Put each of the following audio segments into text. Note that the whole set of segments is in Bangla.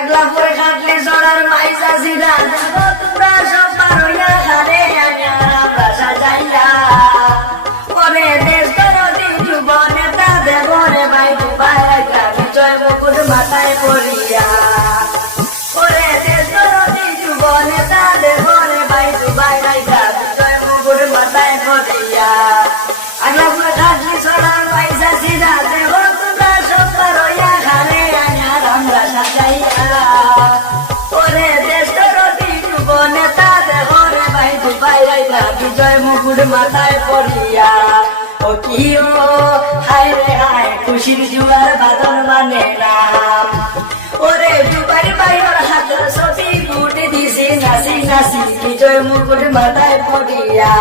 আগলা পরে খাটলে জড়ার মাইজা জিরা দেখো তোমরা সব পারইয়া খারে আমরা সাজাইয়া পরে দেশ দরদি যুব নেতা দেবরে ভাই দুবাইরা বিজয় মুকুট মাথায় পড়িয়া পরে দেশ দরদি যুব নেতা দেবরে ভাই দুবাইরা বিজয় মুকুট মাথায় পড়িয়া আগলা পরে খাটলে জড়ার মাইজা জিরা দেখো তোমরা সব পারইয়া খারে আমরা সাজাইয়া ওরে দেশ দরদি যুব নেতা দেহরে ভাই দুবাইরা বিজয় মুকুট মাথায় পড়িয়া ও কি ও হায় রে হায় খুশির জুয়ার বাদল মানে নাম ওরে দুবার ভাইয়ের হাতের ছবি বুটে দিছে নাচি নাচি বিজয় মুকুট মাথায় পড়িয়া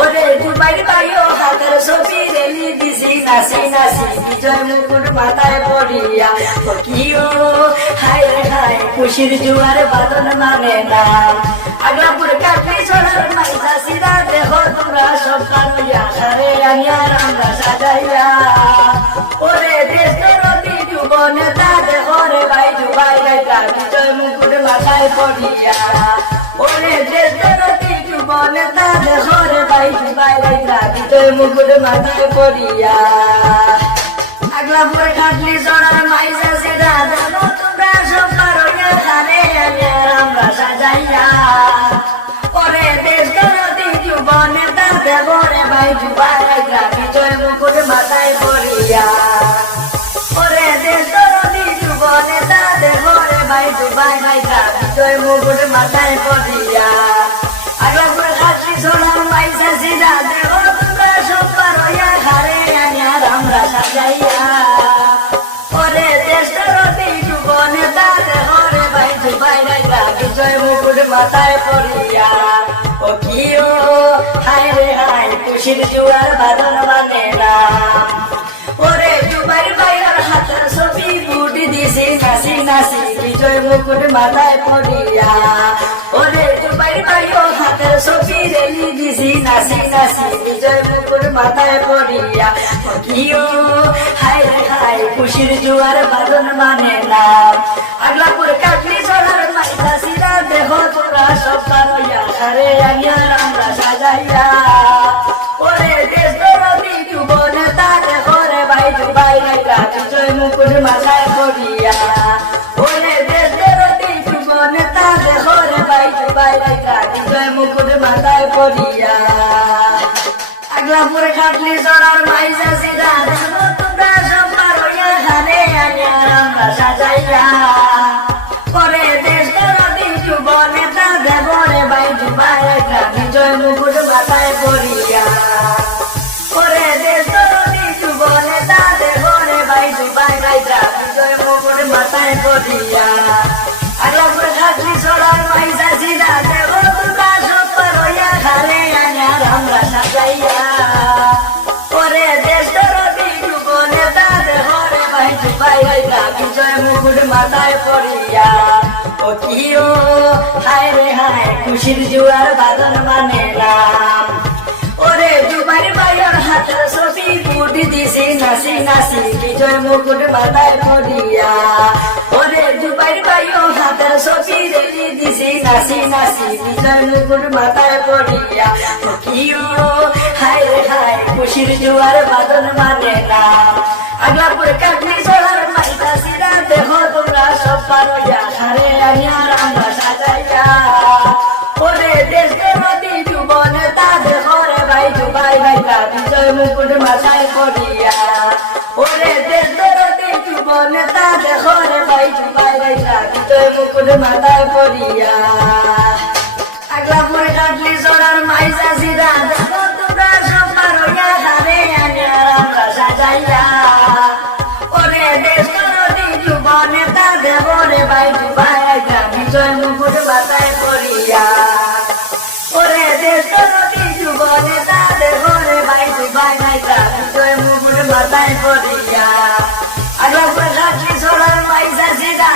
ওরে দুবার ভাইয়ের হাতের ছবি রেলি দিছে নাচি নাচি বিজয় মুকুট মাথায় পড়িয়া ও কি ও হায় রে হায় খুশির জুয়ার বাদল মানে নাম আগলাপুর কাঠি সোনার মাইজা সিরা দেহ তোমরা সব কানুয়া সারে আনিয়ার আমরা সাজাইয়া ওরে দেশ দরদি যুব নেতা দেহরে ভাই দুবাইরা বিজয় মুকুট মাথায় পড়িয়া ওরে দেশ দরদি যুব নেতা দেহরে ভাই দুবাইরা বিজয় মুকুট মাথায় পড়িয়া আগলাপুর কাঠি সোনার মাইজা সিরা দেহ তোমরা সব পারইয়া সারে আনিয়ার আমরা সাজাইয়া ওরে দেশ দরদি যুব নেতা দেবরে ভাই দুবাইরা বিজয় মুকুট মাথায় পড়িয়া ওরে দেশ দরদি যুব নেতা দেবরে ভাই দুবাইরা বিজয় মুকুট মাথায় পড়িয়া আগলাপুর কাঠি সোনার মাইজা সিরা দেহ তোমরা সব পারইয়া সারে আনিয়ার আমরা সাজাইয়া ওরে দেশ দরদি যুব নেতা দেহরে ভাই দুবাইরা বিজয় মুকুট মাথায় পড়িয়া ও কি ও হায় রে হায় খুশির জুয়ার বাদল মানে নাম ওরে দুবার ভাইয়ের হাতের ছবি বুটি দিছে নাচি নাচি বিজয় মুকুট মাথায় পড়িয়া ওরে দুবার ভাইয়ের হাতের ছবি রেলি দিছে নাচি নাচি বিজয় মুকুট মাথায় পড়িয়া ও কি ও হায় রে হায় খুশির জুয়ার বাদল মানে নাম আগলাপুর কাঠি সোনার মাইজা সিরা দেহ তোমরা সব পারইয়া সারে আনিয়ার আমরা সাজাইয়া ওরে দেশ দরদি যুব নেতা দেহরে ভাই দুবাইরা বিজয় মুকুট মাথায় পড়িয়া ওরে দেশ দরদি যুব নেতা দেহরে ভাই দুবাইরা বিজয় মুকুট মাথায় পড়িয়া আগলাপুর কাঠি সোনার মাইজা সিরা দেহ তোমরা সব পারইয়া সারে আনিয়ার আমরা সাজাইয়া ওরে দেশ দরদি যুব নেতা দেবরে ভাই দুবাইরা বিজয় মুকুট মাথায় পড়িয়া ওরে দেশ দরদি যুব নেতা দেবরে ভাই দুবাইরা বিজয় মুকুট মাথায় পড়িয়া আগলাপুর কাঠি সোনার মাইজা সিরা দেহ তোমরা সব পারইয়া সারে আনিয়ার আমরা সাজাইয়া ওরে দেশ দরদি যুব নেতা দেহরে ভাই দুবাইরা বিজয় মুকুট মাথায় পড়িয়া ও কি ও হায় রে হায় খুশির জুয়ার বাদল মানে নাম ওরে দুবার ভাইয়ের হাতের ছবি বুটি দিছে নাচি নাচি বিজয় মুকুট মাথায় পড়িয়া ওরে দুবার ভাইয়ের হাতের ছবি রেলি দিছে নাচি নাচি বিজয় মুকুট মাথায় পড়িয়া ও কি ও হায় রে হায় খুশির জুয়ার বাদল মানে নাম আগলাপুর কাঠি সোনার মাইজা সিরা দেহ তোমরা সব পারইয়া সারে আনিয়ার আমরা সাজাইয়া ওরে দেশ দরদি যুব নেতা দেহরে ভাই দুবাইরা বিজয় মুকুট মাথায় পড়িয়া ওরে দেশ দরদি যুব নেতা দেহরে ভাই দুবাইরা বিজয় মুকুট মাথায় পড়িয়া আগলাপুর কাঠি সোনার মাইজা সিরা দেহ তোমরা সব পারইয়া সারে আনিয়ার আমরা সাজাইয়া ওরে দেশ দরদি যুব নেতা দেবরে ভাই দুবাইরা বিজয় মুকুট মাথায় পড়িয়া ওরে দেশ দরদি যুব নেতা দেবরে ভাই দুবাইরা বিজয় মুকুট মাথায় পড়িয়া আগলাপুর কাঠি সোনার মাইজা সিরা